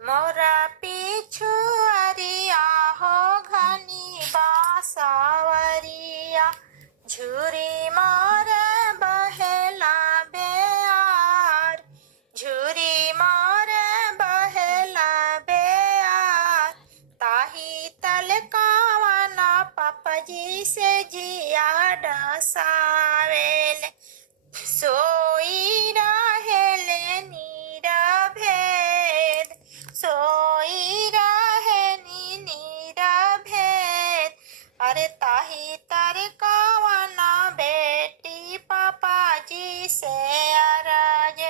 मोरा पिछुअरिया हो घनी बासावरिया झूरी मोर बहेला बेयार झूरी मोर बहेला बेयार ताही तल कावना पपजी से जिया डसावेल सोई रहेले नीरभेद सोई रहे नीरभेद अरे ताही तर कावना बेटी पापाजी से अरज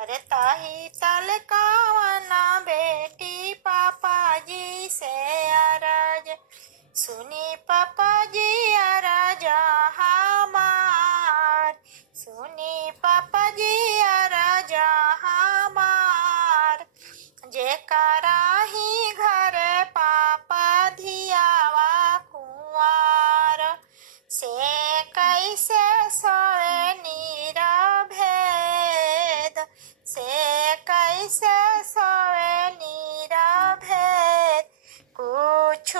अरे ताही तल कावना बेटी पापाजी से अरज सुनी पापाजी अरज हमार सुनी पापाजी अरज हमार जेकरा ही घर पापा धियावा कुंवार से कैसे सोए नीरभेद से कैसे सोए नीरभेद कुछ